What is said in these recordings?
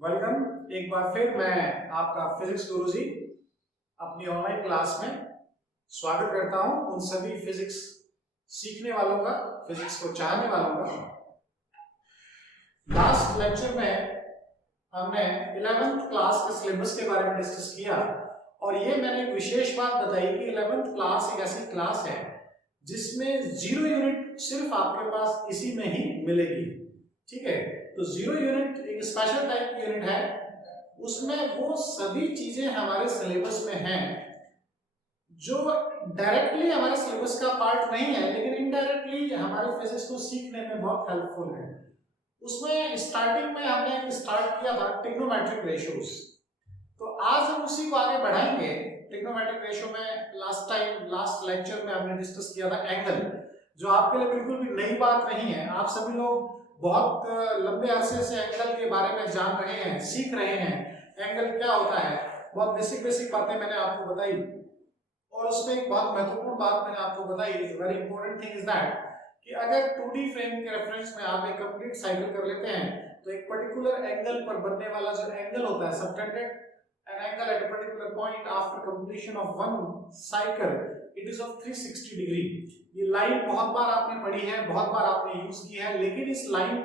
Welcome. एक बार फिर मैं आपका फिजिक्स गुरुजी अपनी ऑनलाइन क्लास में स्वागत करता हूं उन सभी फिजिक्स सीखने वालों का, फिजिक्स को चाहने वालों का। लास्ट लेक्चर में हमने 11th क्लास के सिलेबस के बारे में डिस्कस किया और ये मैंने एक विशेष बात बताई कि 11th क्लास एक ऐसी क्लास है जिसमें 0 यूनिट सिर्फ आपके पास इसी में ही मिलेगी। ठीक है, तो 0 यूनिट एक स्पेशल टाइप की यूनिट है, उसमें वो सभी चीजें हमारे सिलेबस में हैं जो डायरेक्टली हमारे सिलेबस का पार्ट नहीं है लेकिन इनडायरेक्टली हमारे फिजिक्स को सीखने में बहुत हेल्पफुल है। उसमें स्टार्टिंग में हमने स्टार्ट किया था ट्रिग्नोमेट्रिक रेशियोज, तो आज हम उसी को आगे बढ़ाएंगे। ट्रिग्नोमेट्रिक रेशियो में लास्ट लेक्चर में हमने डिस्कस किया था एंगल, जो आपके लिए बिल्कुल भी नई बात नहीं है। आप सभी लोग बहुत लंबे अरसे से एंगल के बारे में जान रहे हैं, सीख रहे हैं एंगल क्या होता है। बहुत बेसिक बातें मैंने आपको बताई और उसमें एक बहुत महत्वपूर्ण बात मैंने आपको बताई, very important thing is that कि अगर 2D फ्रेम के रेफरेंस में आप एक कंप्लीट साइकिल कर लेते हैं तो एक पर्टिकुलर एंगल पर बनने वाला जो एंगल होता है, subtended an angle at a particular point after completion of one cycle, it is of 360 degree। ये लाइन बहुत बार आपने पढ़ी है, बहुत बार आपने यूज की है, लेकिन इस लाइन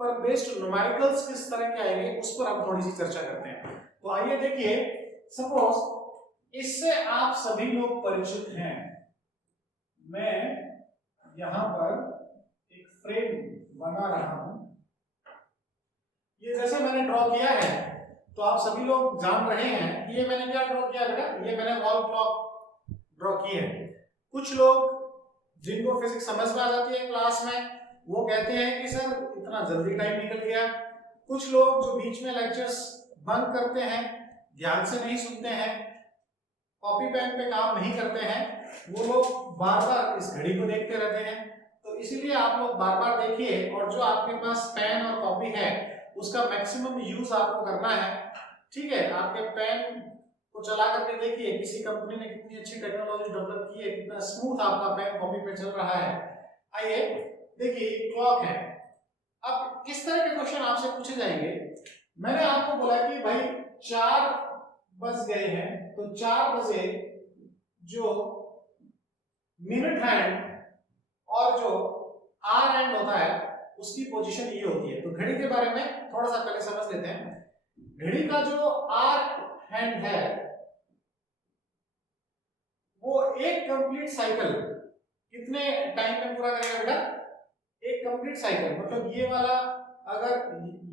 पर बेस्ड न्यूमेरिकल्स किस तरह के आएंगे उस पर हम थोड़ी सी चर्चा करते हैं। तो आइए देखिए, सपोज इससे आप सभी लोग परिचित हैं। मैं यहां पर एक फ्रेम बना रहा हूं, ये जैसे मैंने ड्रॉ किया है तो आप सभी लोग जान रहे हैं कि ये मैंने क्या ड्रॉ किया बेटा, ये मैंने वॉल क्लॉक ड्रॉ की है। कुछ लोग जिनको फिजिक्स समझ में आ जाती है क्लास में वो कहते हैं कि सर इतना जल्दी टाइम निकल गया। कुछ लोग जो बीच में लेक्चर्स बंद करते हैं, ध्यान से नहीं सुनते हैं, कॉपी पेन पे काम नहीं करते हैं, वो लोग बार बार इस घड़ी को देखते रहते हैं। तो इसीलिए आप लोग बार बार देखिए और जो आपके पास पेन और कॉपी है उसका मैक्सिमम यूज आपको करना है। ठीक है, आपके पेन को चला करके देखिए किसी कंपनी ने कितनी अच्छी टेक्नोलॉजी डेवलप की है, कितना स्मूथ आपका पेन कॉपी पे चल रहा है। आइए देखिए, क्लॉक है। अब किस तरह के क्वेश्चन आपसे पूछे जाएंगे, मैंने आपको बोला कि भाई 4 बज गए हैं, तो 4 बजे जो मिनट हैंड और जो आर हैंड होता है उसकी पोजीशन ये होती है। तो घड़ी के बारे में थोड़ा सा पहले समझ लेते हैं। घड़ी का जो आर हैंड है वो एक कंप्लीट साइकिल कितने टाइम में पूरा करेगा बेटा? एक कंप्लीट साइकिल मतलब ये वाला अगर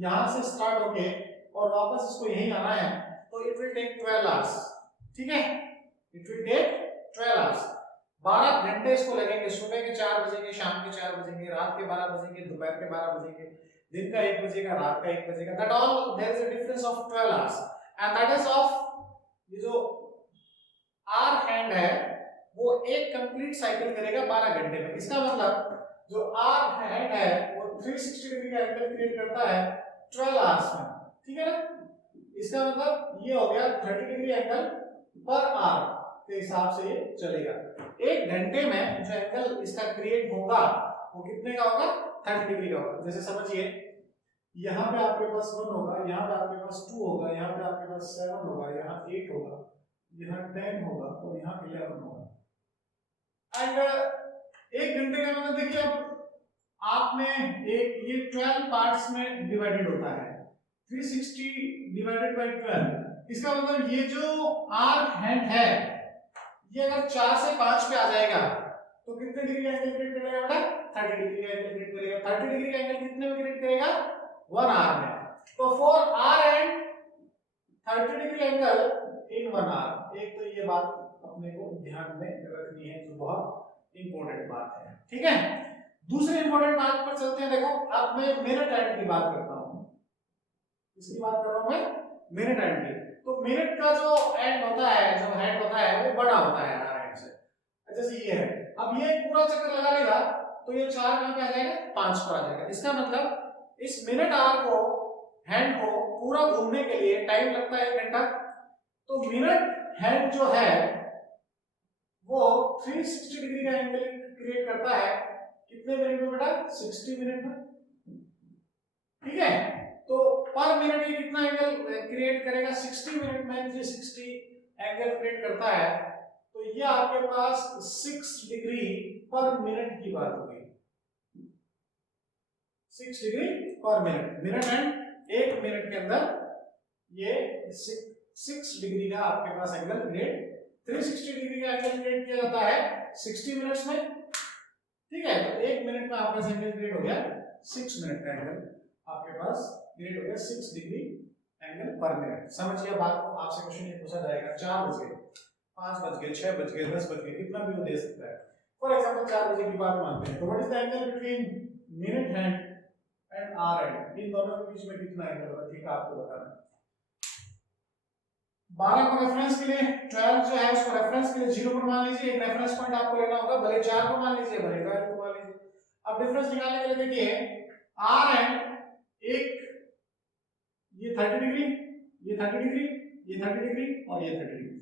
यहां से स्टार्ट होके और वापस इसको यहीं आना है तो इट विल टेक 12 आवर्स। ठीक है, इट विल टेक 12 आवर्स। 12 घंटे इसको लगेंगे। सुबह के 4 बजेंगे, शाम के 4 बजेंगे, रात के 12 बजेंगे, दोपहर के 12 बजेंगे, दिन का 1 बजेगा, रात का 1 बजेगा। That all there is a difference of 12 hours and that is of ये जो आर हैंड है वो एक कंप्लीट साइकिल करेगा 12 घंटे में। इसका मतलब जो आर हैंड है वो 360 डिग्री का एंगल क्रिएट करता है 12 आवर्स में। ठीक है ना? इसका मतलब ये हो गया 30 डिग्री एंगल पर आवर के हिसाब से ये चलेगा। 1 घंटे में जो एंगल इसका क्रिएट होगा वो कितने का होगा? 30 डिग्री का होगा। जैसे समझिए, यहाँ पे आपके पास 1 होगा, यहाँ पे आपके पास 2 होगा, यहाँ पे आपके पास 7 होगा, यहाँ 8 होगा, यहाँ 10 होगा और यहाँ 11 होगा। एंड 1 घंटे का मतलब देखिए, अब आपने एक ये 12 पार्ट्स में डिवाइडेड होता है, 360 डिवाइडेड बाय 12। इसका मतलब ये जो आर हैंड है ये अगर 4 से 5 पे आ जाएगा तो कितने डिग्री का एंगल क्रिएट करेगा बेटा? 30 डिग्री का एंगल क्रिएट करेगा। 30 डिग्री का एंगल कितने में क्रिएट करेगा? 1 आवर में। तो for R and 30 degree angle in 1 hour. एक तो ये बात अपने को ध्यान में रखनी है जो बहुत इंपॉर्टेंट बात है। ठीक है, दूसरी इंपॉर्टेंट बात पर चलते हैं। देखो, अब मैं मिनट हैंड की बात करता हूं। इसकी बात कर रहा हूं मैं मिनट हैंड की। तो मिनट का जो एंड होता है, जो हैंड होता है वो बड़ा होता है आर हैंड से। जैसे ये है, अब ये पूरा चक्कर लगा लेगा तो ये 4 कहां पे आ जाएगा? 5 पर आ जाएगा। इसका मतलब इस मिनट आर को हैंड को पूरा घूमने के लिए टाइम लगता है 1 घंटा। तो मिनट हैंड जो है वो 360 डिग्री का एंगल क्रिएट करता है कितने मिनट में बेटा? 60 मिनट में। ठीक है, तो पर मिनट ये कितना एंगल क्रिएट करेगा, 60 मिनट में 360 एंगल क्रिएट करता है, तो ये आपके पास 6 डिग्री पर मिनट की बात हो गई। 6 डिग्री पर मिनट, मिनट एंड 1 मिनट के अंदर ये 6 डिग्री का आपके पास एंगल क्रिएट, 360 डिग्री का एंगल क्रिएट किया जाता है 60 मिनट्स में, ठीक है। तो 1 मिनट में आपका एंगल क्रिएट हो गया 6 मिनट का एंगल आपके पास क्रिएट हो गया 6 डिग्री एंगल पर मिनट। समझिए बात को, आपसे क्वेश्चन ये पूछा जाएगा 4 बज गए, 5 बज गए, 6 बज गए, 10 बज गए, कितना भी वो दे सकता है। फॉर एग्जांपल 4 बजे की बात मानते हैं, तो what is the angle between minute hand and hour hand, इन दोनों के बीच में कितना एंगल होगा, ठीक है, आपको बताना है। 12 को रेफरेंस के लिए, 12 जो है उसको रेफरेंस के लिए 0 पर मान लीजिए, एक रेफरेंस पॉइंट आपको लेना होगा, भले 4 को मान लीजिए, भले 12 को मान लीजिए। अब डिफरेंस निकालने के लिए देखिए आर एंड एक ये 30 डिग्री, ये 30 डिग्री, ये 30 डिग्री और ये 30 डिग्री,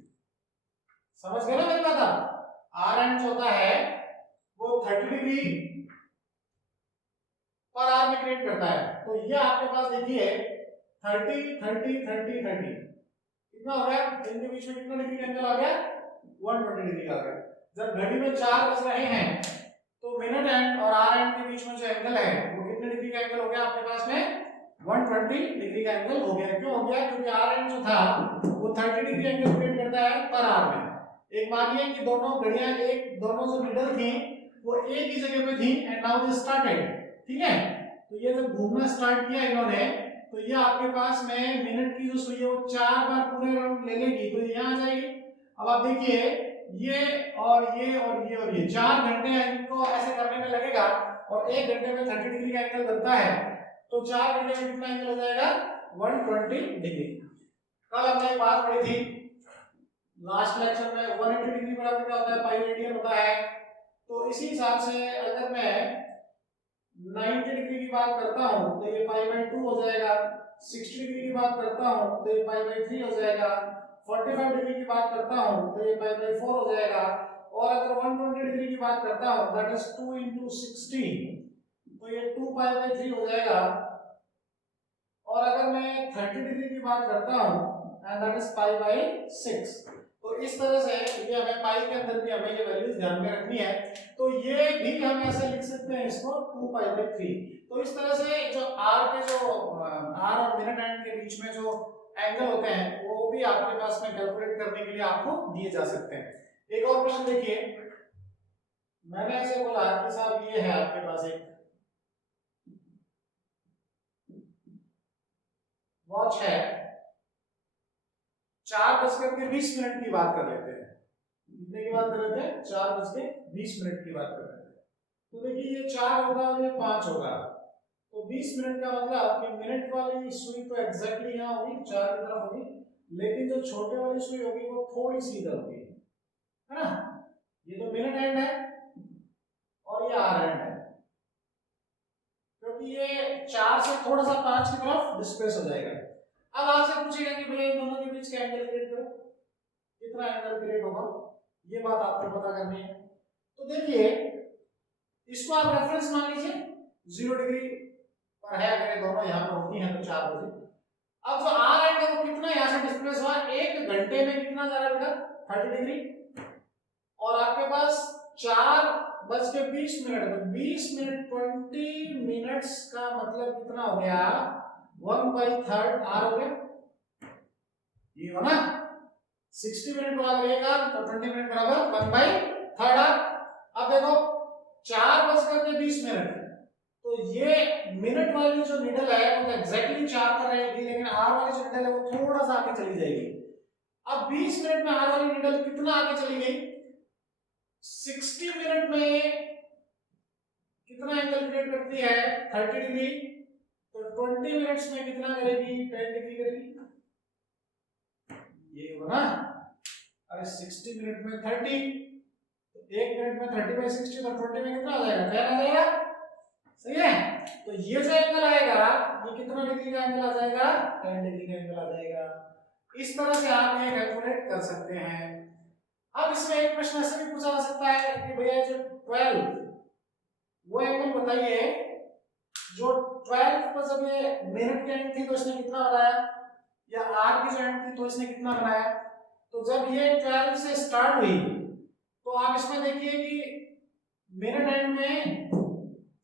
समझ गए ना मेरी बात। आर एंड जो होता है वो 30 डिग्री पर आर में क्रिएट करता है, तो ये आपके पास देखिए 30 30 30 30 कितना हो गया, इनके बीच में कितना डिग्री का एंगल आ गया, 120 डिग्री का आ गया। जब घड़ी में 4 बज रहे हैं तो मिनट एंड और आर एंड के बीच में जो एंगल है वो कितने डिग्री का एंगल हो गया आपके पास में, 120 डिग्री का एंगल हो गया। क्यों हो गया, क्योंकि आर एंड जो था वो 30 डिग्री एंगल क्रिएट करता है पर आर में। एक मानिए कि दोनों घड़ियां एक, दोनों जो नीडल थी वो एक ही जगह पे थी एंड नाउ दे स्टार्टेड, ठीक है। तो ये जब घूमना स्टार्ट किया इन्होंने, तो ये आपके पास में मिनट की जो सुई है वो 4 बार पूरे राउंड ले लेगी, तो ये यहाँ आ जाएगी। अब आप देखिए ये और ये और ये और ये 4 घंटे इनको ऐसे करने में लगेगा और 1 घंटे में 30 डिग्री का एंगल बनता है, तो 4 घंटे में कितना एंगल हो जाएगा, 120 डिग्री। कल हमने एक बात पढ़ी थी लास्ट लेक्चर में, 180 डिग्री बराबर क्या होता है, पाई रेडियन होता है। तो इसी हिसाब से अगर मैं 90 डिग्री की बात करता हूं तो ये पाई बाय 2 हो जाएगा, 60 डिग्री की बात करता हूं तो ये पाई बाय 3 हो जाएगा, 45 डिग्री की बात करता हूं तो ये पाई बाय 4 हो जाएगा, और अगर 120 डिग्री की बात करता हूं दैट इज 2 into 60 तो ये 2 पाई बाय 3 हो जाएगा, और अगर मैं 30 डिग्री की बात करता हूं and that is pi by 6। तो इस तरह से ये हमें पाई के अंदर भी हमें ये वैल्यूज ध्यान में रखनी है, तो ये भी हम ऐसे लिख सकते हैं इसको 2 पाई बाय 3। तो इस तरह से जो आर के जो आर और मिनट एंड के बीच में जो एंगल होते हैं वो भी आपके पास में कैलकुलेट करने के लिए आपको दिए जा सकते हैं। एक और क्वेश्चन देखिए, मैंने ऐसे बोला कि साहब ये है आपके पास एक वॉच है, 4:20 की बात कर लेते हैं, कितने की बात कर लेते हैं, 4:20 की बात कर लेते हैं। तो देखिए ये 4 होगा और ये 5 होगा, तो 20 मिनट का मतलब कि मिनट वाली सुई तो एग्जैक्टली यहाँ होगी 4 की तरफ होगी, लेकिन जो छोटे वाली सुई होगी वो थोड़ी सी इधर होगी, है ना। ये तो मिनट एंड है और ये आर एंड है, क्योंकि ये 4 से थोड़ा सा 5 की तरफ डिस्प्लेस हो जाएगा। अब आपसे पूछेगा कि भैया इन दोनों के बीच का एंगल क्रिएट करो, कितना एंगल क्रिएट होगा, ये बात आपको पता करनी है। तो देखिए इसको आप रेफरेंस मान लीजिए, 0 डिग्री पर है, अगर दोनों यहाँ पर होती हैं तो 4 बजे। अब जो आर एंड है वो कितना यहाँ से डिस्प्लेस हुआ, 1 घंटे में कितना जा रहा है बेटा, 30 डिग्री, और आपके पास 4:20 तो 20 मिनट 20 मिनट्स का मतलब कितना हो गया, 1/3 आर हो गया, ये हो ना। 60 मिनट बराबर 1 आर, तो 20 मिनट बराबर 1/3 आर। अब देखो 4:20 तो ये मिनट वाली जो निडल है वो तो एग्जैक्टली 4 पर रहेगी, लेकिन आर वाली जो निडल है वो थोड़ा सा आगे चली जाएगी। अब 20 मिनट में आर वाली निडल कितना आगे चली गई, 60 मिनट में कितना एंगल क्रिएट करती है, 30 डिग्री, तो 20 मिनट्स में कितना करेगी, 10 डिग्री करेगी, ये होगा ना। अरे 60 मिनट में 30, तो 1 मिनट में 30/60, तो 20 में कितना आ जाएगा, 10 आ जाएगा, सही है। तो ये जो एंगल आएगा ये कितना डिग्री का एंगल आ जाएगा, 10 डिग्री का एंगल आ जाएगा। इस तरह से आप ये कैलकुलेट कर सकते हैं। अब इसमें एक प्रश्न ऐसे भी पूछा जा सकता है कि भैया जो 12 वो एंगल बताइए जो 12 पर जब ये मिनट की एंड थी तो इसने कितना बनाया, या आर की जो एंड थी तो इसने कितना बनाया। तो जब ये 12 से स्टार्ट हुई तो आप इसमें देखिए कि मिनट एंड में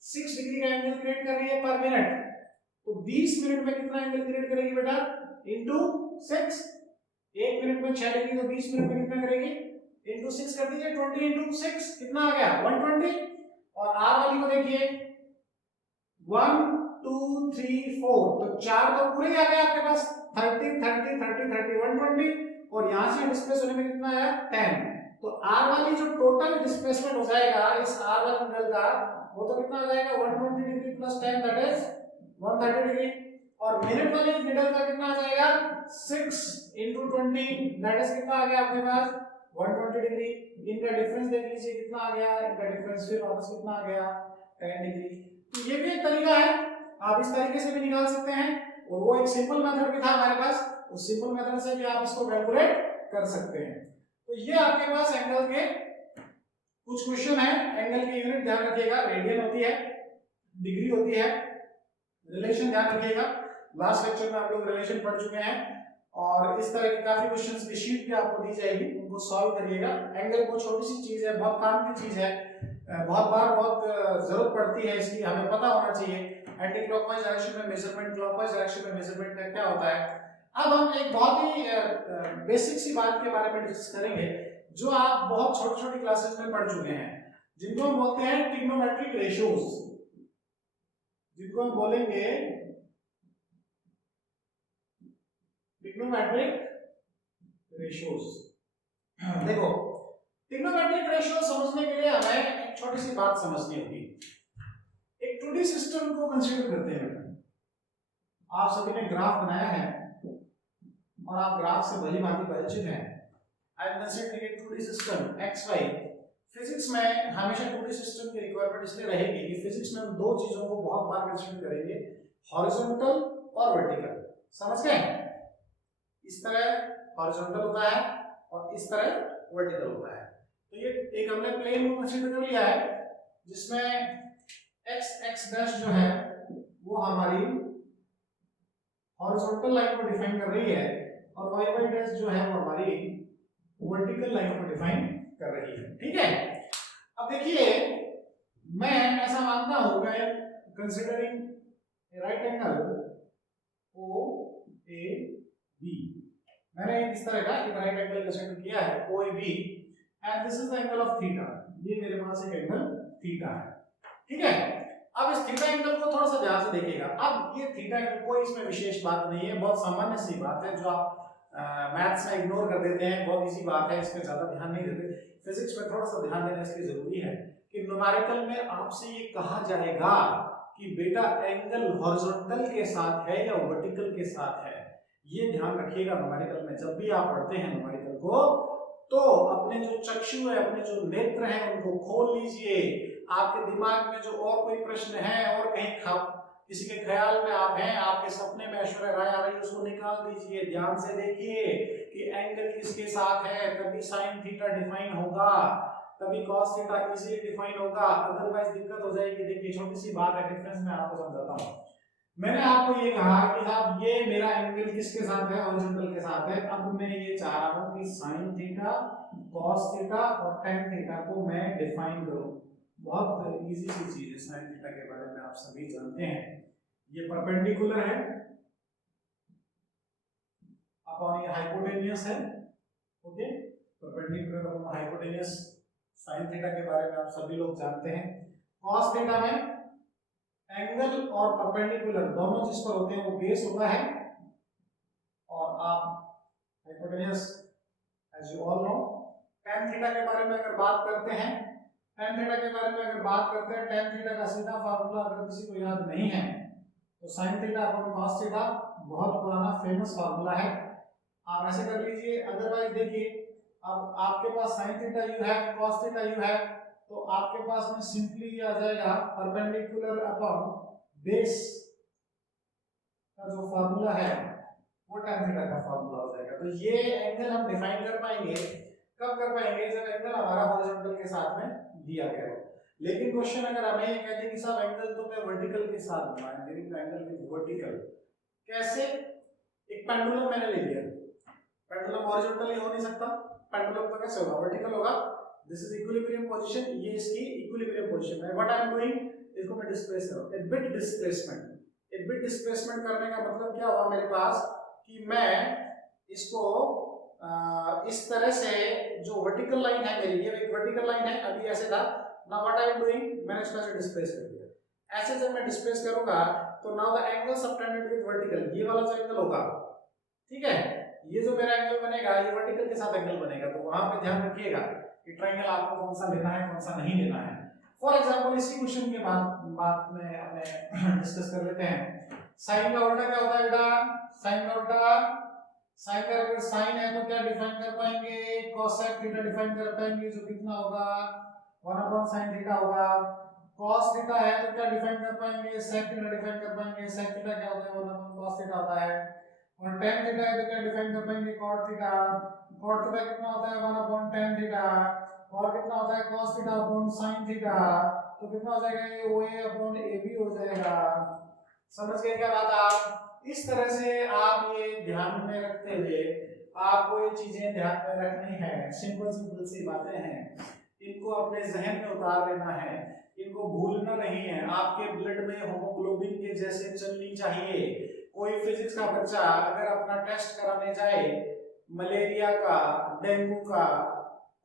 6 डिग्री का एंगल क्रिएट कर रही है पर मिनट। तो 20 मिनट में कितना एंगल क्रिएट करेगी बेटा, इंटू 6। 1 मिनट में 6 डिग्री, तो 20 मिनट में कितना करेगी, इंटू 6 कर दीजिए। 20 इंटू 6 कितना आ गया, 120। और आर वाली को देखिए 1 2 3 4, तो 4 तो पूरे ही आ गए आपके पास, 30 30 30 30 120। और यहां से डिस्प्लेस होने में कितना आया, 10। तो आर वाली जो टोटल डिस्प्लेसमेंट हो जाएगा इस आर वाले निडल का, वो तो कितना आ जाएगा, 120 degree plus 10 that is 130 degree. और मिनट वाले निडल का कितना आ जाएगा, 6 इंटू 20 दैट इज कितना आ गया आपके पास, 120 डिग्री। इनका डिफरेंस देख लीजिए कितना आ गया, इनका डिफरेंस फिर वापस कितना आ गया, 10 डिग्री। तो ये भी एक तरीका है, आप इस तरीके से भी निकाल सकते हैं। और वो एक सिंपल मेथड भी था हमारे पास, उस सिंपल मेथड से भी आप इसको कैलकुलेट कर सकते हैं। तो ये आपके पास एंगल के कुछ क्वेश्चन है। एंगल की यूनिट ध्यान रखिएगा, रेडियन होती है, डिग्री होती है, रिलेशन ध्यान रखिएगा। लास्ट लेक्चर में आप लोग रिलेशन पढ़ चुके हैं। और इस तरह के काफी क्वेश्चंस की शीट भी आपको दी जाएगी, उनको सॉल्व करिएगा। एंगल को छोटी सी चीज है, बहुत काम की चीज है, बहुत बार बहुत जरूरत पड़ती है इसकी, हमें पता होना चाहिए एंटी क्लॉकवाइज डायरेक्शन में मेजरमेंट, क्लॉकवाइज डायरेक्शन में मेजरमेंट का क्या होता है। अब हम एक बहुत ही बेसिक सी बात के बारे में डिस्कस करेंगे जो आप बहुत छोटी छोटी क्लासेस में पढ़ चुके हैं, जिनको हम बोलते हैं ट्रिग्नोमेट्रिक रेशियोज, जिनको हम बोलेंगे ट्रिग्नोमेट्रिक रेशियोज। देखो, ट्रिग्नोमेट्रिक रेशियो समझने के लिए हमें एक छोटी सी बात समझनी होगी। एक 2D सिस्टम को कंसीडर करते हैं। आप सभी ने ग्राफ बनाया है और आप ग्राफ से भली भांति परिचित हैं। I am considering a 2D system X Y. Physics में हमेशा 2D सिस्टम की रिक्वायरमेंट इसलिए रहेगी कि फिजिक्स में हम दो चीजों को बहुत बार कंसीडर करेंगे, हॉरिजॉन्टल और वर्टिकल। समझ गए? इस तरह हॉरिजॉन्टल होता है और इस तरह वर्टिकल होता है। तो ये एक हमने प्लेन को कंसीडर कर लिया है जिसमें एक्स एक्स डैश जो है वो हमारी हॉरिजॉन्टल लाइन को डिफाइन कर रही है और वाई वाई डैश जो है वो हमारी वर्टिकल लाइन को डिफाइन कर रही है। ठीक है, अब देखिए मैं ऐसा मानता हूं कि considering right angle O A B, मैंने इस तरह का एक राइट एंगल कंसीडर किया है O A B and this is the angle of theta. ये मेरे पास एक एंगल थीटा है। ठीक है, अब इस थीटा एंगल को थोड़ा सा ध्यान से देखिएगा। अब ये थीटा एंगल कोई इसमें विशेष बात नहीं है, बहुत सामान्य सी बात है जो आप मैथ्स में इग्नोर कर देते हैं, बहुत इजी बात है, इस पे ज्यादा ध्यान नहीं देते। फिजिक्स में थोड़ा सा ध्यान देना इसलिए जरूरी है कि न्यूमेरिकल में आपसे ये कहा जाएगा कि बेटा एंगल हॉरिजॉन्टल के साथ है या वर्टिकल के साथ है। ये ध्यान रखिएगा न्यूमेरिकल में, जब भी आप पढ़ते हैं न्यूमेरिकल को तो अपने जो चक्षु है, अपने जो नेत्र हैं उनको खोल लीजिए। आपके दिमाग में जो और कोई प्रश्न है और कहीं किसी के ख्याल में आप हैं, आपके सपने में ऐश्वर्या राय आ रही है, उसको निकाल दीजिए, ध्यान से देखिए कि एंगल किसके साथ है, तभी साइन थीटा डिफाइन होगा, तभी कॉस थीटा इजीली डिफाइन होगा, अदरवाइज दिक्कत हो जाएगी। देखिए छोटी सी बात है, डिफरेंस मैं आपको समझाता हूं। मैंने आपको ये कहा कि साहब ये मेरा एंगल किसके साथ है, हॉरिजॉन्टल के साथ है। अब मैं ये चाह रहा हूं कि साइन थीटा, कॉस थीटा और टेन थीटा को मैं डिफाइन करूं। बहुत इजी सी चीज है, साइन थीटा के बारे में आप सभी जानते हैं। ये परपेंडिकुलर है अपॉन ये हाइपोटेनियस है। Okay, perpendicular upon hypotenuse, sine theta के बारे में आप सभी लोग जानते हैं। कॉस थीटा में एंगल और परपेंडिकुलर दोनों जिस पर होते हैं वो बेस होता है, और आप hypotenuse as you all know. tan theta के बारे में अगर बात करते हैं, tan थीटा के बारे में अगर बात करते हैं, tan थीटा का सीधा फार्मूला अगर किसी को याद नहीं है तो sin theta upon cos theta बहुत पुराना फेमस फार्मूला है, आप ऐसे कर लीजिए। अदरवाइज देखिए, अब आपके पास sin थीटा यू है, cos थीटा यू है, तो आपके पास में सिंपली आ जाएगा परपेंडिकुलर अपॉन बेस का जो फार्मूला है वो tan थीटा का फार्मूला हो जाएगा। तो ये एंगल हम डिफाइन कर पाएंगे, कब कर पाएंगे, जब एंगल हमारा हॉरिजॉन्टल के साथ में दिया गया हो। लेकिन क्वेश्चन अगर हमें ये कहते हैं कि साहब एंगल तो मैं वर्टिकल के साथ घुमाएं, during the angle with vertical. कैसे? एक पेंडुलम मैंने ले लिया, पेंडुलम हॉरिजॉन्टली हो नहीं सकता, पेंडुलम का कैसे होगा? वर्टिकल होगा। दिस इज इक्विलिब्रियम पोजीशन, ये इसकी इक्विलिब्रियम पोजीशन है। व्हाट आई एम डूइंग, इसको मैं डिस्प्लेस कर रहा हूं, ए बिट डिस्प्लेसमेंट। ए बिट डिस्प्लेसमेंट करने का मतलब क्या हुआ मेरे पास कि मैं इसको इस तरह से, जो वर्टिकल लाइन है मेरी, ये एक वर्टिकल लाइन है, अभी ऐसे था। Now what I am doing, मैंने इसको ऐसे डिस्प्लेस कर दिया। ऐसे जब मैं डिस्प्लेस करूंगा तो now the angle subtended with vertical, ये वाला जो एंगल होगा, ठीक है, ये जो मेरा एंगल बनेगा ये वर्टिकल के साथ एंगल बनेगा। तो वहां पे ध्यान रखिएगा कि ट्रायंगल आपको कौन सा लेना है, कौन सा नहीं लेना है। फॉर एग्जांपल इसी क्वेश्चन के बात में हमें डिस्कस कर लेते हैं। साइन का उल्टा क्या होता है बेटा? साइन का उल्टा, साइन का अगर साइन है तो क्या डिफाइन कर पाएंगे? कोसेक थीटा डिफाइन कर पाएंगे, जो कितना होगा 1/sin थीटा होगा। cos थीटा है तो क्या डिफाइन कर पाएंगे? sec थीटा डिफाइन कर पाएंगे। sec थीटा क्या होता है? 1/cos थीटा होता है। और tan थीटा है तो क्या डिफाइन कर पाएंगे? cot theta. cot थीटा कितना होता है? 1/tan theta. और कितना होता है? cos theta upon sin theta. तो कितना हो जाएगा? ये OA/AB हो जाएगा। समझ गए क्या बात आप? इस तरह से आप ये ध्यान में रखते हुए आपको ये चीजें ध्यान में रखनी है। सिंपल सिंपल सी बातें हैं, इनको अपने जहन में उतार लेना है, इनको भूलना नहीं है। आपके ब्लड में हीमोग्लोबिन के जैसे चलनी चाहिए। कोई फिजिक्स का बच्चा अगर अपना टेस्ट कराने जाए मलेरिया का, डेंगू का,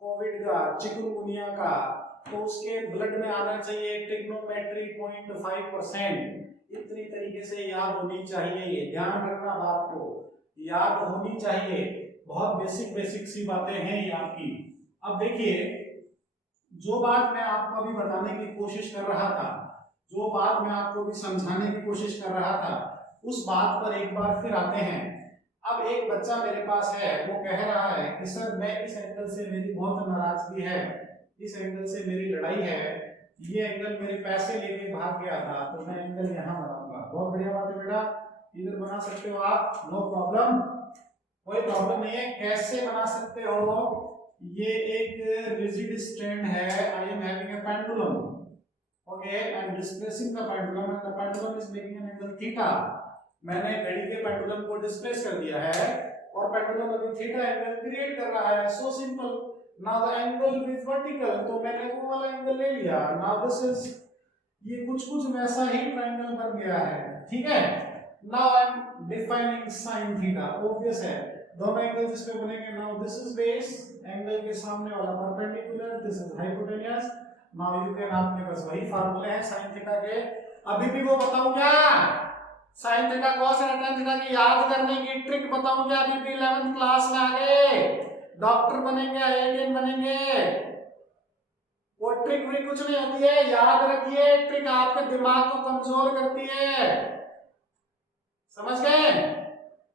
कोविड का, चिकनगुनिया का, तो उसके ब्लड में आना चाहिए ट्रिग्नोमेट्री 0.5%। इतनी तरीके से याद होनी चाहिए, ये ध्यान रखना, आपको याद होनी चाहिए। बहुत बेसिक बेसिक सी बातें हैं ये आपकी। अब देखिए, जो बात मैं आपको अभी बताने की कोशिश कर रहा था, जो बात मैं आपको भी समझाने की कोशिश कर रहा था, उस बात पर एक बार फिर आते हैं। अब एक बच्चा मेरे पास है, वो कह रहा है कि सर मैं इस एंगल से मेरी बहुत नाराजगी है, इस एंगल से मेरी लड़ाई है, ये एंगल मेरे पैसे लेके भाग गया था, तो मैं एंगल यहाँ बनाऊंगा। बहुत बढ़िया बात है बेटा, इधर बना सकते हो आप, नो प्रॉब्लम, कोई प्रॉब्लम नहीं है। कैसे बना सकते हो? ये एक रिजिड स्ट्रैंड है, I am having a pendulum, okay, I am displacing the pendulum and the pendulum is making an angle theta. मैंने घड़ी के पेंडुलम को डिस्प्लेस कर दिया है और पेंडुलम अभी थीटा एंगल क्रिएट कर रहा है। So simple. Now the angle with vertical, तो मैंने वो वाला एंगल ले लिया। नाउ दिस इज, ये कुछ वैसा ही ट्रायंगल बन गया है, ठीक है। Now I am defining sin theta, obvious है, दोनों एंगल जिस पे बनेंगे। Now this is base, angle के सामने वाला perpendicular, this is hypotenuse. Now you can, आपके पास वही फार्मूले हैं sin थीटा के। अभी भी वो बताऊं क्या? sin थीटा cos और tan थीटा की याद करने की ट्रिक बताऊं क्या? अभी भी 11th क्लास में आ गए, डॉक्टर बनेंगे, आईआईटीएन बनेंगे, वो ट्रिक भी कुछ नहीं होती है, याद रखिए। ट्रिक आपके दिमाग को कमजोर करती है, समझ गए?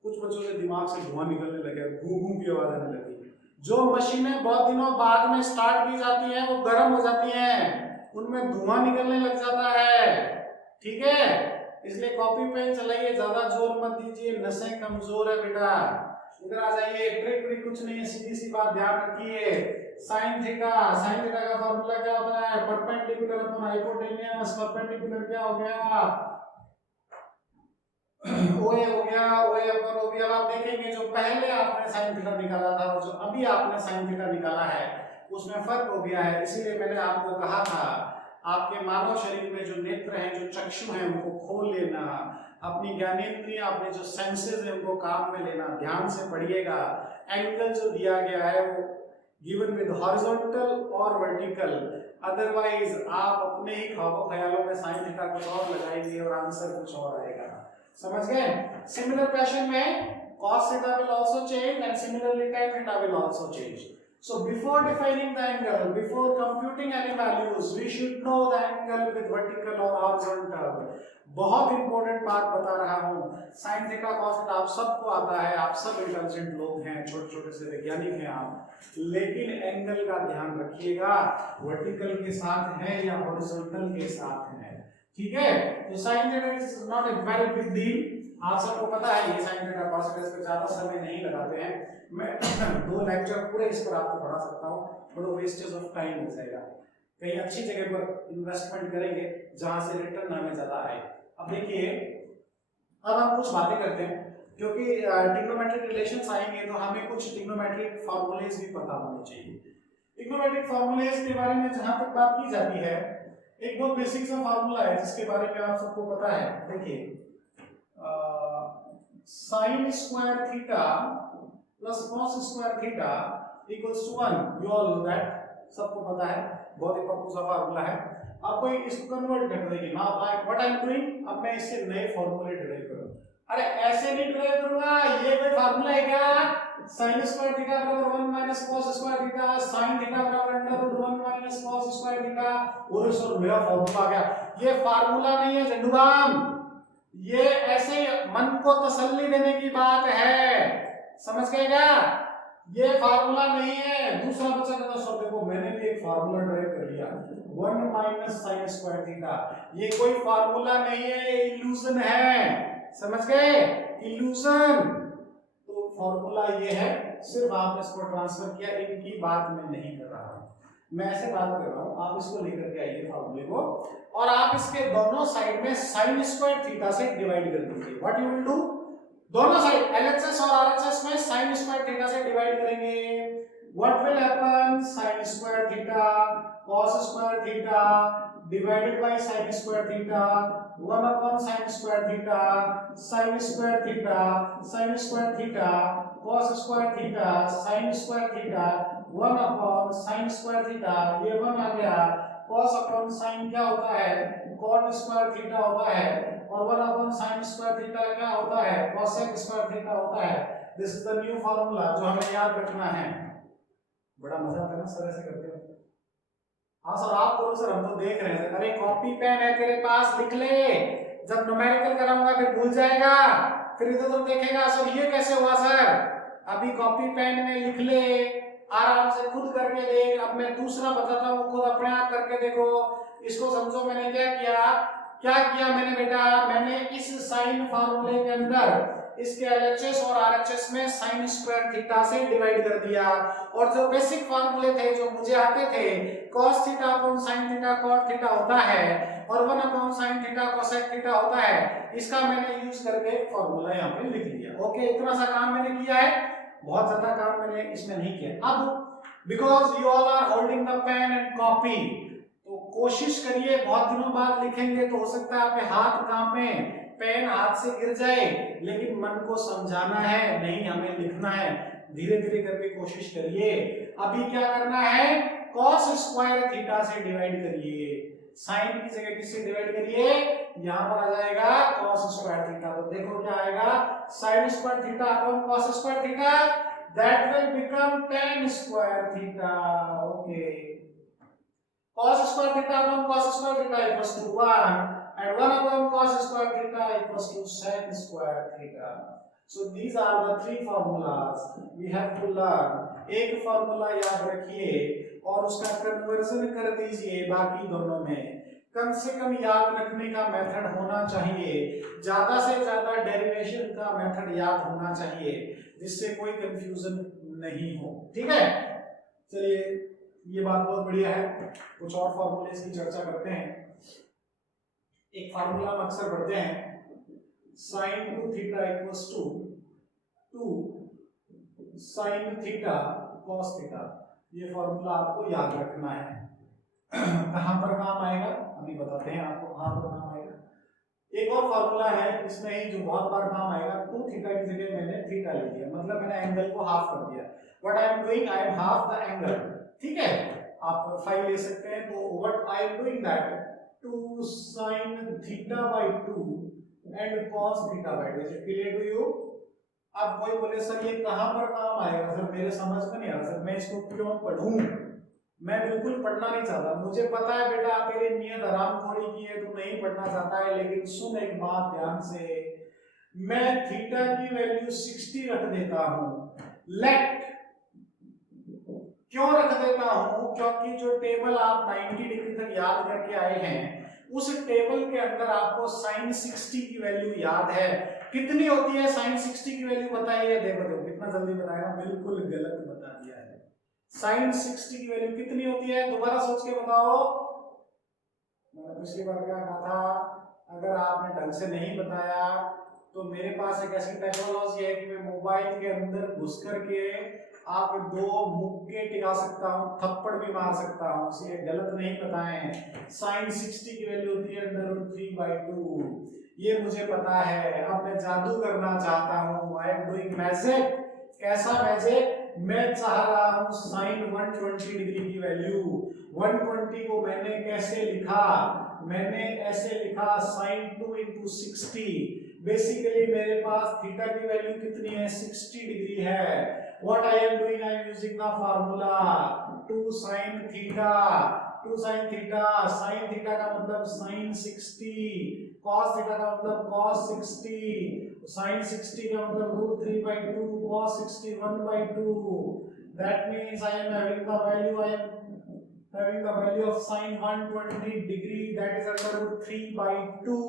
कुछ बच्चों के दिमाग से धुआं निकलने लगे, घू घू की आवाज आने लगी। जो मशीनें बहुत दिनों बाद में स्टार्ट की जाती हैं वो गर्म हो जाती हैं, उनमें धुआं निकलने लग जाता है, ठीक है। इसलिए कॉपी पेन चलाइए, ज्यादा जोर मत दीजिए, नसें कमजोर है बेटा। इधर आ जाइए, ट्रिक भी कुछ नहीं है, सीधी सी बात ध्यान रखिए। sin थीटा का फार्मूला क्या होता है? Perpendicular upon hypotenuse. परपेंडिकुलर क्या हो गया? OA हो गया, OA अपॉन OB। अब आप देखेंगे जो पहले आपने sin थीटा निकाला था और जो अभी आपने sin थीटा निकाला है उसमें फर्क हो गया है। इसीलिए मैंने आपको कहा था आपके मानव शरीर में जो नेत्र हैं, जो चक्षु हैं, उनको खोल लेना, अपनी ज्ञानेंद्रिय, अपने जो सेंसेस हैं उनको काम में लेना, ध्यान से पढ़िएगा। एंगल जो दिया गया है वो गिवन विद हॉरिजॉन्टल और वर्टिकल, अदरवाइज आप अपने ही ख्वाबों ख्यालों में sin थीटा कुछ और लगाएंगे और आंसर कुछ और आएगा, समझ गए? सिमिलर फैशन में cos theta will also change and similarly tan theta will also change. So before defining the angle, before computing any values, we should know the angle with vertical or horizontal. बहुत important बात बता रहा हूँ। sin theta cos theta आप सबको आता है, आप सब इंटेलिजेंट लोग हैं, छोटे छोटे से वैज्ञानिक हैं आप, लेकिन एंगल का ध्यान रखिएगा, वर्टिकल के साथ है या हॉरिजॉन्टल के साथ है, ठीक है। तो sin theta is not a very big deal, आप सबको पता है ये sin थीटा cos थीटा, इस पे ज्यादा समय नहीं लगाते हैं। मैं 2 लेक्चर पूरे इस पर आपको पढ़ा सकता हूँ, बड़ा वेस्टेज ऑफ टाइम हो जाएगा। कहीं अच्छी जगह पर इन्वेस्टमेंट करेंगे जहां से रिटर्न हमें ज्यादा आए। अब देखिए, अब हम कुछ बातें करते हैं, क्योंकि ट्रिग्नोमेट्रिक रिलेशंस आएंगे तो हमें कुछ ट्रिग्नोमेट्रिक फार्मूलेज भी पता होने चाहिए। ट्रिग्नोमेट्रिक फार्मूलेज के बारे में जहां तक बात की जाती है, एक बहुत बेसिक सा फार्मूला है जिसके बारे में आप सबको पता है। देखिए, sin square theta plus cos square theta equals to 1, you all know that, सबको पता है, बहुत ही पॉपुलर सा फार्मूला है। आपको इसको कन्वर्ट कर देंगे। Now what I am doing, अब मैं इससे नए फार्मूले डिराइव करूंगा। अरे ऐसे नहीं डिराइव करूंगा, ये कोई फार्मूला है क्या? sin स्क्वायर थीटा बराबर 1 minus cos square theta, sin theta बराबर under root 1 minus cos square theta, और सर मेरा फार्मूला आ गया। ये फार्मूला नहीं है झंडूबाम, ये ऐसे मन को तसल्ली देने की बात है, समझ गए क्या? ये फार्मूला नहीं है। दूसरा बच्चा कहता सर देखो मैंने भी एक फार्मूला ड्राइव कर लिया, 1 माइनस sin स्क्वायर थीटा, ये कोई फार्मूला नहीं है, ये इल्यूजन है, समझ गए? इल्यूजन। तो फार्मूला ये है, सिर्फ आपने इसको ट्रांसफर किया, इनकी बात मैं नहीं कर रहा हूं, मैं ऐसे बात कर रहा हूं। आप इसको लेकर के आइए फार्मूले को, और आप इसके दोनों साइड में sin स्क्वायर थीटा से डिवाइड कर दीजिए। व्हाट यू विल डू, दोनों साइड LHS और RHS में sin स्क्वायर थीटा से डिवाइड करेंगे। What will happen, sin square theta cos square theta divided by sin square theta, 1 upon sin square theta, sin square theta, sin square theta, cos square theta, sin square theta, 1 upon sin square theta, ये 1 आ गया, cos upon sin क्या होता है, cot square theta होता है, और 1 upon sin square theta क्या होता है, cosec स्क्वायर थीटा होता है। This is the new formula जो हमें याद रखना है। बड़ा मजा आता है ना सर ऐसे करते हो। हाँ सर आप करो सर, हम तो देख रहे हैं। अरे कॉपी पेन है तेरे पास, लिख ले, जब न्यूमेरिकल कराऊंगा फिर भूल जाएगा, फिर इधर उधर देखेगा सर ये कैसे हुआ सर। अभी कॉपी पेन में लिख ले, आराम से खुद करके देख। अब मैं दूसरा बताता हूँ, खुद अपने आप करके देखो, इसको समझो मैंने क्या किया। क्या किया मैंने बेटा, मैंने इस साइन फार्मूले के अंदर इसके LHS और RHS में sin स्क्वायर थीटा से डिवाइड कर दिया, और जो बेसिक फार्मूले थे जो मुझे आते थे, cos theta upon sin theta cot theta होता है, और 1 upon sin theta cosec theta होता है, इसका मैंने यूज करके फार्मूला यहाँ पे लिख लिया। ओके, इतना सा काम मैंने किया है, बहुत ज्यादा काम मैंने इसमें नहीं किया। अब because you all are holding the pen and copy, तो कोशिश करिए, बहुत दिनों बाद लिखेंगे तो हो सकता है आपके हाथ कांपे, पेन हाथ से गिर जाए, लेकिन मन को समझाना है, नहीं हमें लिखना है, धीरे धीरे करके कोशिश करिए। अभी क्या करना है, cos स्क्वायर थीटा से डिवाइड करिए, साइन की जगह किससे डिवाइड करिए, यहां पर आ जाएगा cos स्क्वायर थीटा, तो देखो क्या आएगा, sin square theta upon cos square theta, that will become tan square theta. Okay, cos square theta upon cos square theta equals to 1 and 1 upon cos square theta equals to sec square theta. So these are the three formulas we have to learn. एक formula याद रखिए और उसका conversion कर दीजिए बाकी दोनों में। कम से कम याद रखने का मेथड होना चाहिए, ज्यादा से ज्यादा डेरिवेशन का मेथड याद होना चाहिए, जिससे कोई कंफ्यूजन नहीं हो। ठीक है, चलिए ये बात बहुत बढ़िया है। कुछ और फॉर्मूले की चर्चा करते हैं। एक फार्मूला हम अक्सर पढ़ते हैं, sin 2 theta equals to 2 sin theta cos theta. ये फार्मूला आपको याद रखना है। कहां पर काम आएगा अभी बताते हैं आपको, कहां पर काम आएगा। एक और फार्मूला है इसमें ही जो बहुत बार काम आएगा, 2 थीटा की जगह मैंने थीटा ले लिया, मतलब मैंने एंगल को हाफ कर दिया। What I am doing, I am half the angle. ठीक है, आप फाइव ले सकते हैं, तो what I am doing that 2 sin theta by 2 and cos theta by 2। Is it clear to you? अब कोई बोले सर ये कहां पर काम आएगा, सर मेरे समझ में नहीं आ रहा सर, मैं इसको क्यों पढ़ूं। मैं बिल्कुल पढ़ना नहीं चाहता, मुझे पता है बेटा तेरी नियत हरामखोरी की है, तू नहीं पढ़ना चाहता है, लेकिन सुन एक बात ध्यान से, मैं थीटा की वैल्यू 60 रख देता हूं। लेट क्यों रख देता हूं, क्योंकि जो टेबल आप 90 डिग्री तक याद करके आए हैं, उस टेबल के अंदर आपको sin 60 की वैल्यू याद है। कितनी होती है sin 60 की वैल्यू बताइए, देखो देखो कितना जल्दी बताएगा, बिल्कुल गलत बता दिया है। sin 60 की वैल्यू कितनी होती है, दोबारा सोच के बताओ। मैंने पिछली बार क्या कहा था, अगर आपने ढंग से नहीं बताया तो मेरे पास एक ऐसी टेक्नोलॉजी है कि मैं मोबाइल के अंदर घुस करके आप 2 मुक्के टिका सकता हूँ, थप्पड़ भी मार सकता हूँ, इसलिए गलत नहीं बताएं। sin 60 की वैल्यू होती है √3/2, ये मुझे पता है। अब मैं जादू करना चाहता हूँ, आई एम डूइंग मैजिक। कैसा मैजिक? मैं चाह रहा हूँ sin 120 डिग्री की वैल्यू। 120 को मैंने कैसे लिखा? मैंने ऐसे लिखा sin 2 × 60। बेसिकली मेरे पास थीटा की वैल्यू कितनी है? 60 डिग्री है। What I am doing? I am using the formula 2 sin theta. 2 sin theta, sin theta का मतलब sin 60, cos theta का मतलब cos 60, sin 60 का मतलब √3/2, cos 60 1/2. That means I am having the value of sin 120 degree, that is under √3/2.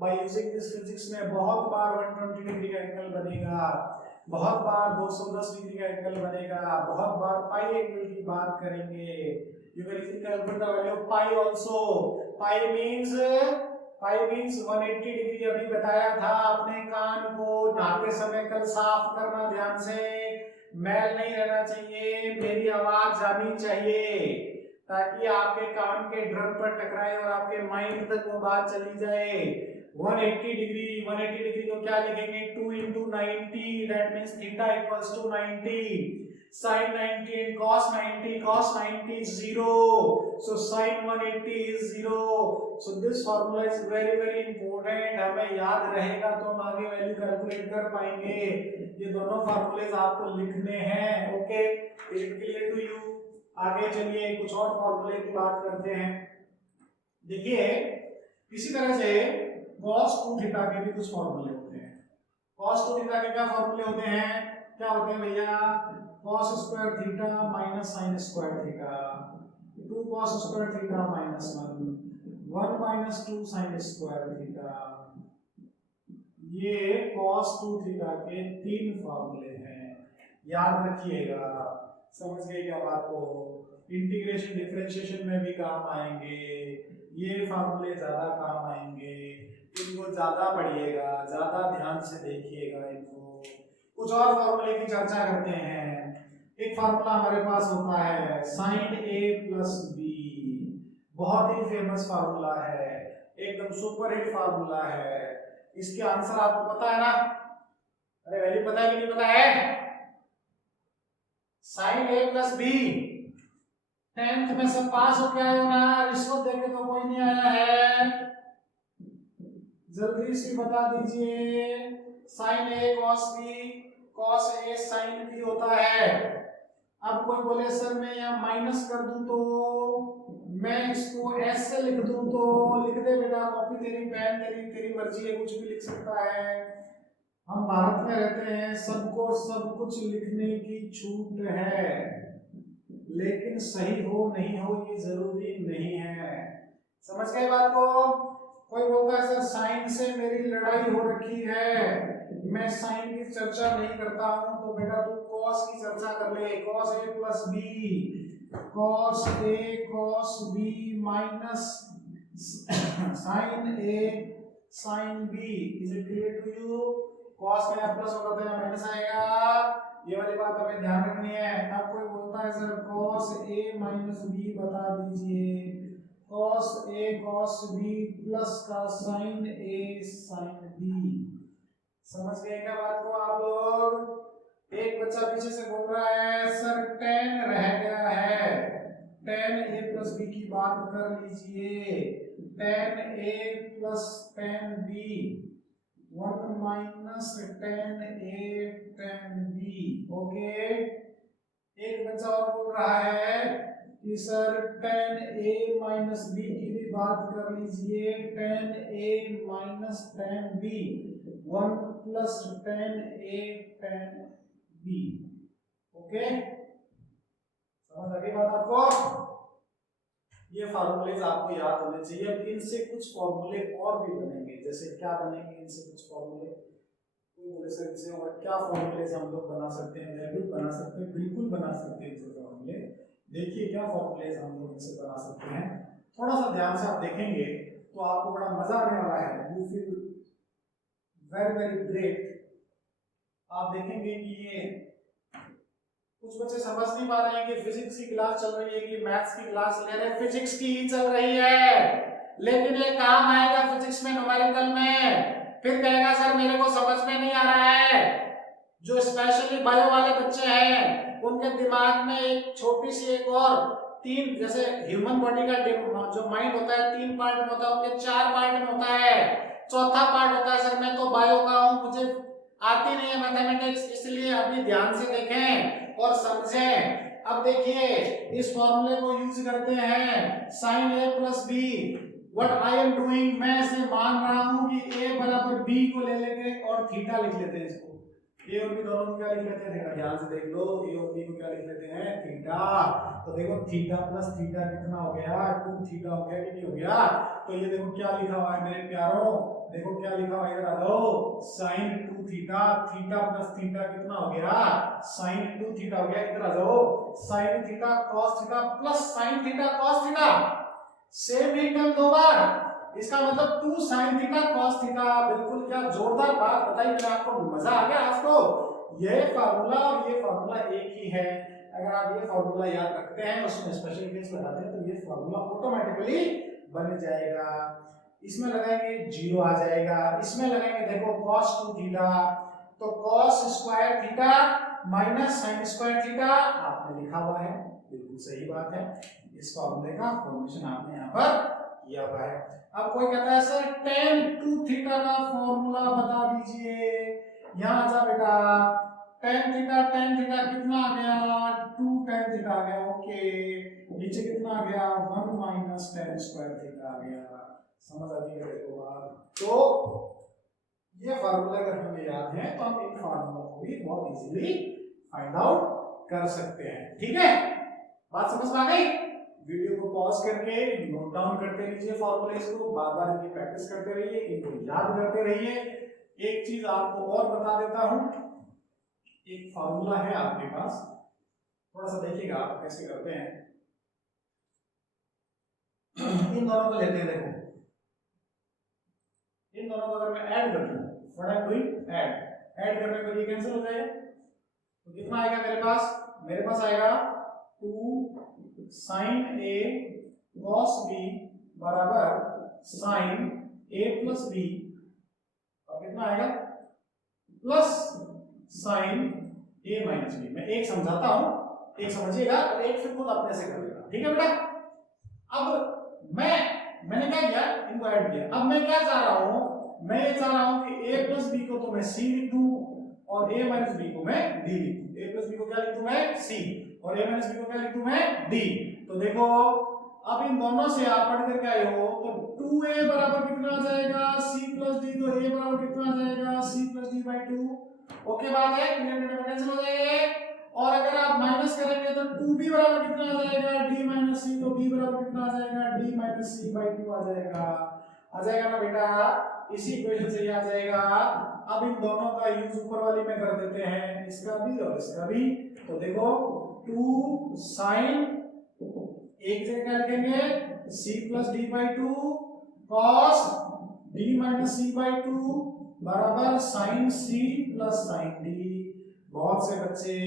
By using this physics में बहुत बार 120 degree का angle बनेगा, बहुत बार 210 डिग्री का एंगल बनेगा, बहुत बार पाई एंगल की बात करेंगे। You can easily calculate the value of pi also. Pi means 180 degree. अभी बताया था, अपने कान को नहाते समय कल साफ करना ध्यान से, मैल नहीं रहना चाहिए, मेरी आवाज जानी चाहिए ताकि आपके कान के ड्रम पर टकराए और आपके माइंड तक वो बात चली जाए। 180 डिग्री को क्या लिखेंगे? 2 × 90, that means theta equals to 90. sin 90 and cos 90 is 0, so sin 180 is 0. So this formula is very important. हमें याद रहेगा तो हम आगे वैल्यू कैलकुलेट कर पाएंगे। ये दोनों फार्मूलेज आपको लिखने हैं। Okay, is it clear to you? आगे चलिए कुछ और फार्मूले की बात करते हैं। देखिए, इसी तरह से cos 2 थीटा के भी कुछ फार्मूले होते हैं। cos 2 थीटा के क्या फार्मूले होते हैं? क्या होते हैं भैया? cos square theta minus sin square theta, 2 cos square theta minus 1 minus 2 sin square theta. ये cos 2 थीटा के 3 फार्मूले हैं, याद रखिएगा। समझ गए क्या बात को? इंटीग्रेशन डिफरेंशिएशन में भी काम आएंगे, ये फार्मूले ज्यादा काम आएंगे, इनको ज्यादा पढ़िएगा, ज्यादा ध्यान से देखिएगा इनको। कुछ और फार्मूले की चर्चा करते हैं। एक फार्मूला हमारे पास होता है sin A + B, बहुत ही फेमस फार्मूला है, एकदम सुपर हिट फार्मूला है। इसके आंसर आपको पता है ना? अरे वैल्यू पता है कि नहीं पता है? sin A + B 10th में सब पास हो गया हो ना? रिश्वत देके तो कोई नहीं आया है, जल्दी से बता दीजिए। sin A cos B, cos A sin B होता है। अब कोई बोले सर मैं यहाँ माइनस कर दूं तो, मैं इसको S से लिख दूं तो, लिख दे बेटा, कॉपी तेरी, पेन तेरी मर्जी है, कुछ भी लिख सकता है। हम भारत में रहते हैं, सबको सब कुछ लिखने की छूट है, लेकिन सही हो नहीं हो ये जरूरी नहीं है। समझ गए बात को? कोई बोलता है सर साइन से मेरी लड़ाई हो रखी है, मैं साइन की चर्चा नहीं करता हूं, तो बेटा तू कॉस की चर्चा कर ले। cos A + B, cos A cos B minus sin A sin B। Is it clear to you? cos में प्लस होगा तो यहाँ माइनस आएगा, ये वाली बात हमें ध्यान रखनी है। अब कोई बोलता है सर cos A - B बता दीजिए, cos A cos B plus का sin A sin B। समझ गए क्या बात को आप लोग? एक बच्चा पीछे से बोल रहा है सर tan रह गया है, tan A + B की बात कर लीजिए। tan A + tan B 1 - tan A tan B। Okay, एक बच्चा और बोल रहा है कि सर tan A - B की भी बात कर लीजिए। tan A - tan B 1 + tan A tan B। Okay, समझ आ गई बात आपको? ये फार्मूलेज आपको याद होने चाहिए। अब इनसे कुछ फार्मूले और भी बनेंगे, जैसे क्या बनेंगे इनसे कुछ फार्मूले? कोई बोले सर इनसे और क्या फार्मूले हम लोग बना सकते हैं? वैल्यू बना सकते हैं, बिल्कुल बना सकते हैं इनसे फार्मूले। देखिए क्या फार्मूले हम लोग इनसे बना सकते हैं, थोड़ा सा ध्यान से आप देखेंगे तो आपको बड़ा मजा आने वाला है, you feel very very great. आप देखेंगे कि ये कुछ बच्चे समझ नहीं पा रहे हैं कि फिजिक्स की क्लास चल रही है कि मैथ्स की क्लास ले रहे हैं, फिजिक्स की ही चल रही है, लेकिन ये काम आएगा फिजिक्स में, न्यूमेरिकल में, फिर कहेगा सर मेरे को समझ में नहीं आ रहा है। जो स्पेशली बायो वाले बच्चे हैं उनके दिमाग में एक छोटी सी एक और तीन, जैसे ह्यूमन बॉडी का जो माइंड होता है 3 पार्ट में होता है, उनके 4 पार्ट में होता है, चौथा पार्ट होता है सर मैं तो बायो का हूं, मुझे आती नहीं है मैथमेटिक्स, इसलिए अभी ध्यान से देखें और समझें। अब देखिए इस फॉर्मूले को यूज करते हैं, sin a plus B, what I am doing, मैं इसे मान रहा हूं कि a बराबर b को ले लेंगे और थीटा लिख लेते हैं। इसको a और b दोनों को क्या लिख लेते हैं, देखो ध्यान से देख लो, a और b को क्या लिख लेते हैं, थीटा। तो देखो थीटा प्लस थीटा कितना हो गया, 2 थीटा हो गया कि नहीं हो गया। तो ये देखो क्या लिखा हुआ है मेरे प्यारों, देखो क्या लिखा हुआ है, इधर आ जाओ, sin 2 theta, theta plus theta कितना हो गया, sin 2 थीटा हो गया, इधर आ जाओ, sin theta cos theta plus sin theta cos theta, same ही टर्म 2 बार, इसका मतलब 2 sin थीटा cos थीटा। बिल्कुल क्या जोरदार बात बताई मैंने आपको, मजा आ गया आज तो। ये फार्मूला और ये फार्मूला एक ही है, अगर आप ये फार्मूला याद रखते हैं, उसमें स्पेशल केस लगाते हैं, तो ये फार्मूला ऑटोमेटिकली बन जाएगा। इसमें लगाएंगे 0 आ जाएगा, इसमें लगाएंगे देखो cos 2 थीटा, तो cos square theta minus sin square theta आपने लिखा हुआ है, बिल्कुल सही बात है, इस फॉर्मूले का फॉर्मेशन आपने यहाँ पर किया हुआ है। अब कोई कहता है सर tan 2 थीटा का फॉर्मूला बता दीजिए, यहाँ जा बेटा, tan थीटा कितना आ गया, 2 tan थीटा आ गया, ओके, नीचे कितना आ गया, 1 माइनस tan स्क्वायर थीटा आ गया, समझ आ गई देखो बात। तो ये फार्मूला अगर हमें याद है तो हम इन फार्मूला को भी बहुत इजीली फाइंड आउट कर सकते हैं, ठीक है, बात समझ में आ गई। वीडियो को पॉज करके नोट डाउन करते रहिए फॉर्मूलेस को, बार बार इनकी प्रैक्टिस करते रहिए, इनको याद करते रहिए। एक चीज आपको और बता देता हूं, एक फार्मूला है आपके पास, थोड़ा सा देखिएगा आप कैसे करते हैं। इन दोनों को लेते हैं, देखो इन दोनों को अगर मैं ऐड कर दूं, what I am doing, add करने पर ये कैंसिल हो जाएगा, तो कितना आएगा मेरे पास आएगा 2 sin a cos b बराबर sin a प्लस b, और कितना आएगा plus sin a minus b। मैं एक समझाता हूं, एक समझिएगा और एक फिर खुद अपने से करिएगा, ठीक है बेटा। अब मैंने क्या किया, इनको ऐड किया, अब मैं क्या चाह रहा हूं, मैं ये चाह रहा हूं कि a प्लस b को तो मैं c लिख दूं और a माइनस b को मैं d लिख दूं, a प्लस b को क्या लिख दूं मैं c और a माइनस b को क्या लिख दूं मैं d। तो देखो अब इन दोनों से आप पढ़ करके आए हो, तो 2a बराबर कितना आ जाएगा, c प्लस d, तो a बराबर कितना आ जाएगा, c plus d by 2, okay बात है, कैंसिल हो जाएंगे। और अगर आप माइनस करेंगे तो 2b बराबर कितना आ जाएगा, d माइनस c, तो b बराबर कितना आ जाएगा, d माइनस c बाई 2 आ जाएगा ना बेटा, इसी इक्वेशन से ये आ जाएगा। अब इन दोनों का यूज ऊपर वाली में कर देते हैं, इसका भी और इसका भी, तो देखो 2 sin, एक जगह क्या लिखेंगे c plus d by 2 cos d minus c by 2 बराबर sin c plus sin d। बहुत से बच्चे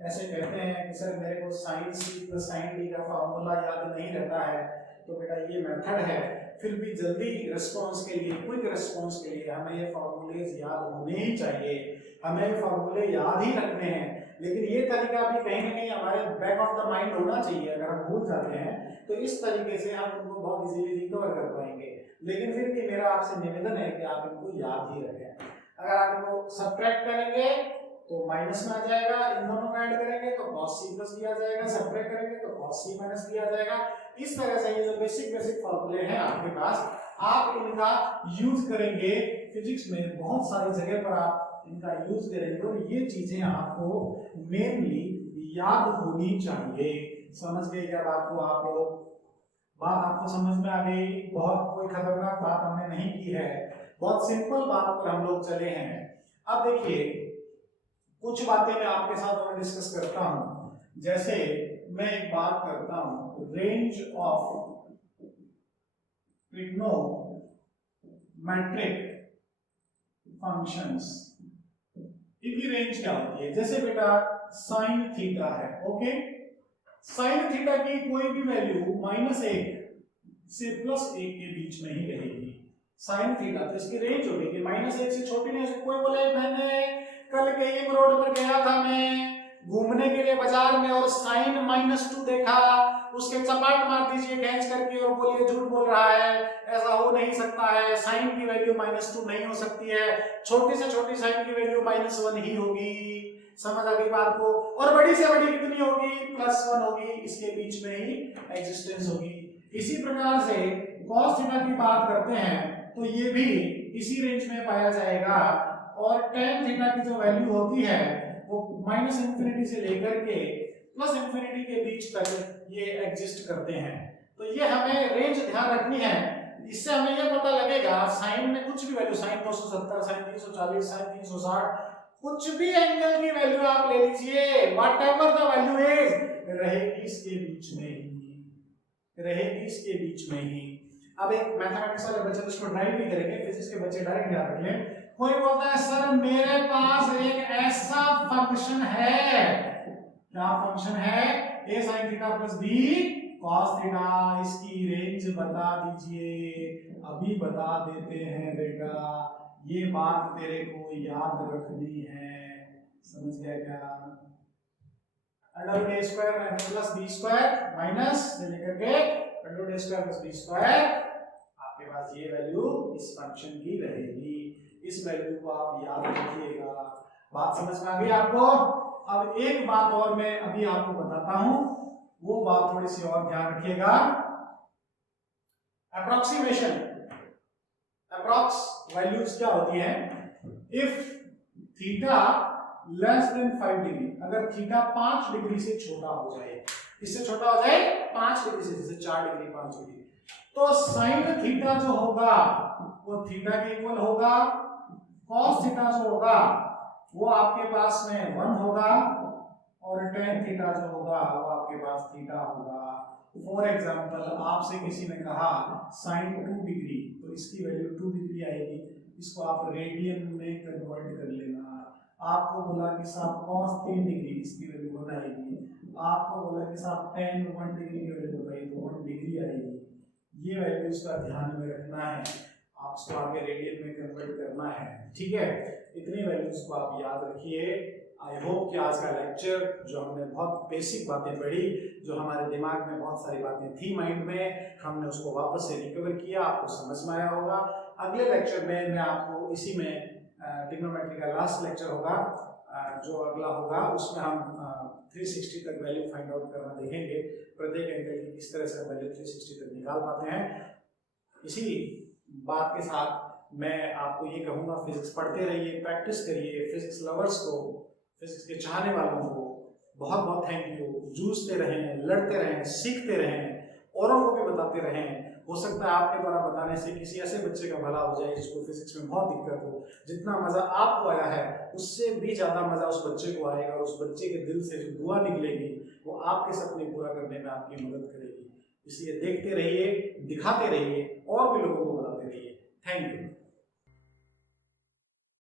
ऐसे कहते हैं कि सर मेरे को sin c plus sin d का फॉर्मूला याद नहीं रहता है, तो बेटा ये मेथड है, फिर भी जल्दी रिस्पांस के लिए, क्विक रिस्पांस के लिए हमें ये फॉर्मूलेज याद होने ही चाहिए, हमें फॉर्मूले याद ही रखने हैं, लेकिन ये तरीका भी कहीं ना कहीं हमारे बैक ऑफ द माइंड होना चाहिए। अगर हम भूल जाते हैं तो इस तरीके से हम उनको बहुत इजीली रिकवर कर पाएंगे, लेकिन फिर भी मेरा आपसे निवेदन है कि आप इनको याद ही रखें। अगर आप इनको सब्ट्रैक्ट करेंगे तो माइनस में आ जाएगा, इन दोनों को ऐड करेंगे तो cos c प्लस b आ जाएगा, सब्ट्रैक्ट करेंगे तो cos c माइनस b आ जाएगा। इस तरह से ये जो बेसिक फार्मूले हैं आपके पास, आप इनका यूज करेंगे फिजिक्स में, बहुत सारी जगह पर आप इनका यूज करेंगे और ये चीजें आपको मेनली याद होनी चाहिए। समझ गए क्या बात को आप लोग, बात आपको समझ में आ गई, बहुत कोई खतरनाक बात हमने नहीं की है, बहुत सिंपल बात पर हम लोग चले हैं। अब देखिए कुछ बातें मैं आपके साथ और डिस्कस करता हूं, जैसे मैं एक बात करता हूं, रेंज ऑफ ट्रिग्नोमेट्रिक फंक्शंस, इनकी रेंज क्या होती है? जैसे बेटा साइन थीटा है, ओके, साइन थीटा की कोई भी वैल्यू -1 से +1 के बीच में ही रहेगी। साइन थीटा तो इसकी रेंज होगी कि -1 से छोटी नहीं हो सकती। कोई बोले मैंने कल कहीं रोड पर गया था मैं घूमने के लिए बाजार में और साइन -2 देखा, उसके चपाट मार दीजिए खींच करके और बोलिए झूठ बोल रहा है, ऐसा हो नहीं सकता है, साइन की वैल्यू -2 नहीं हो सकती है, छोटी से छोटी साइन की वैल्यू -1 ही होगी। समझ आ गई बात को? और बड़ी से बड़ी कितनी होगी? +1 होगी, इसके बीच में ही एग्जिस्टेंस होगी। इसी प्रकार से cos थीटा की बात करते हैं तो ये भी इसी रेंज में पाया जाएगा, और tan थीटा की जो वैल्यू होती है वो -∞ से लेकर के +∞ के बीच तक ये एग्जिस्ट करते हैं। तो ये हमें रेंज ध्यान रखनी है। इससे हमें ये पता लगेगा साइन में कुछ भी वैल्यू, साइन 270, साइन 340, साइन 360, कुछ भी एंगल की वैल्यू आप ले लीजिए, व्हाटएवर द वैल्यू इज, रहेगी इसके बीच में ही, रहेगी इसके बीच में ही। अब एक मैथमेटिक्स वाले बच्चे इसको ड्राइव भी करेंगे, फिजिक्स के बच्चे डायरेक्ट याद रख लें। कोई बोलता है सर मेरे पास एक ऐसा फंक्शन है, क्या फंक्शन है? a sin theta plus b cos theta, इसकी रेंज बता दीजिए। अभी बता देते हैं बेटा, ये बात तेरे को याद रखनी है, समझ गया क्या? √a² प्लस b² माइनस से लेकर के √a² प्लस b², आपके पास ये वैल्यू इस फंक्शन की रहेगी। इस वैल्यू को आप याद रखिएगा। बात समझ में आ गई आपको? अब एक बात और मैं अभी आपको बताता हूं, वो बात थोड़ी सी और ध्यान रखिएगा। अप्रोक्सीमेशन, अप्रॉक्स वैल्यूज क्या होती है? If theta less than 5 degree, अगर थीटा 5 डिग्री से छोटा हो जाए, इससे छोटा हो जाए 5 डिग्री से, जैसे 4 डिग्री 5 डिग्री, तो साइन थीटा जो होगा वो थीटा के इक्वल होगा, कॉस थीटा जो होगा वो आपके पास में 1 होगा, और tan थीटा जो होगा वो आपके पास थीटा होगा। फॉर एग्जांपल आपसे किसी ने कहा साइन 2 डिग्री, तो इसकी वैल्यू 2 डिग्री आएगी, इसको आप रेडियन में कन्वर्ट कर लेना। आपको बोला कि साहब cos 3 डिग्री, इसकी वैल्यू 1 आएगी। आपको बोला कि साहब tan 1 डिग्री की वैल्यू बताइए, तो 1 डिग्री आएगी। ये वैल्यूज का ध्यान में रखना है, आपको आगे रेडियन में कन्वर्ट करना है, ठीक है? इतनी वैल्यूज को आप याद रखिए। आई होप कि आज का लेक्चर जो हमने बहुत बेसिक बातें पढ़ी, जो हमारे दिमाग में बहुत सारी बातें थी माइंड में, हमने उसको वापस से रिकवर किया, आपको समझ में आया होगा। अगले लेक्चर में मैं आपको इसी में ट्रिग्नोमेट्री का लास्ट लेक्चर होगा, जो अगला होगा उसमें हम 360 तक वैल्यू फाइंड आउट करना देखेंगे, प्रत्येक एंगल की किस तरह से वैल्यू 360 तक निकाल पाते हैं। इसी बात के साथ मैं आपको ये कहूँगा, फिजिक्स पढ़ते रहिए, प्रैक्टिस करिए। फिजिक्स लवर्स को, फिजिक्स के चाहने वालों को बहुत बहुत थैंक यू। जूझते रहें, लड़ते रहें, सीखते रहें, औरों को भी बताते रहें। हो सकता है आपके द्वारा बताने से किसी ऐसे बच्चे का भला हो जाए जिसको फिजिक्स में बहुत दिक्कत हो। जितना मजा आपको आया है उससे भी ज्यादा मजा उस बच्चे को आएगा, और उस बच्चे के दिल से जो दुआ निकलेगी वो आपके सपने पूरा करने में आपकी मदद करेगी। इसलिए देखते रहिए, दिखाते रहिए, और भी लोगों को बताते रहिए। Thank you.